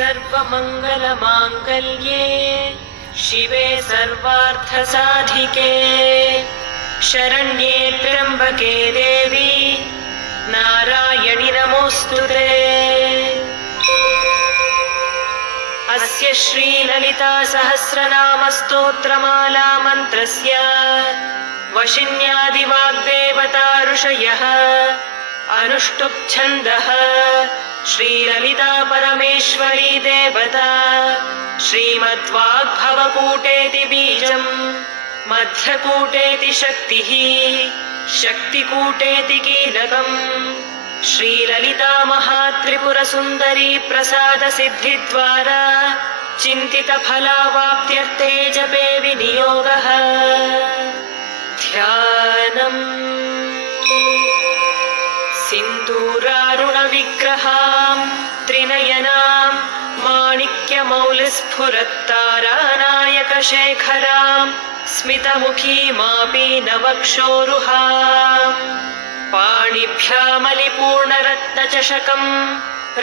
सर्वमङ्गलमाङ्गल्ये शिवे सर्वार्थसाधिके शरण्ये त्र्यम्बके देवी नारायणि नमोऽस्तुते। अस्य श्रीललिता सहस्रनाम स्तोत्रमाला मन्त्रस्य वशिन्यादिवाग्देवता ऋषयः अनुष्टुप् छन्दः श्रीललिता परमेश्वरी देवता श्रीमद्वाग्भवकूटेति बीजम् मध्यकूटेति शक्तिः शक्तिकूटेति कीलकम् श्रीललिता महात्रिपुरसुन्दरी प्रसादसिद्धिद्वारा चिन्तितफलावाप्त्यर्थे जपे विनियोगः। ध्यानम् सिन्दूरारुणविग्रहाम् त्रिनयनाम् माणिक्यमौलिस्फुरत्तारानायकशेखराम् स्मितमुखीमापीनवक्षोरुहाम् पाणिभ्यामलिपूर्णरत्नचषकम्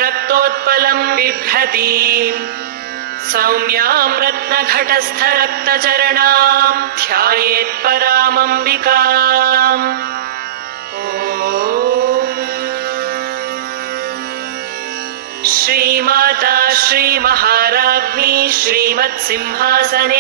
रक्तोत्पलम् बिभ्रतीम् सौम्याम् रत्नघटस्थरक्तचरणाम् ध्यायेत्परामम्बिकाम्। श्रीमाता श्रीमहाराज्ञी श्रीमत्सिंहासने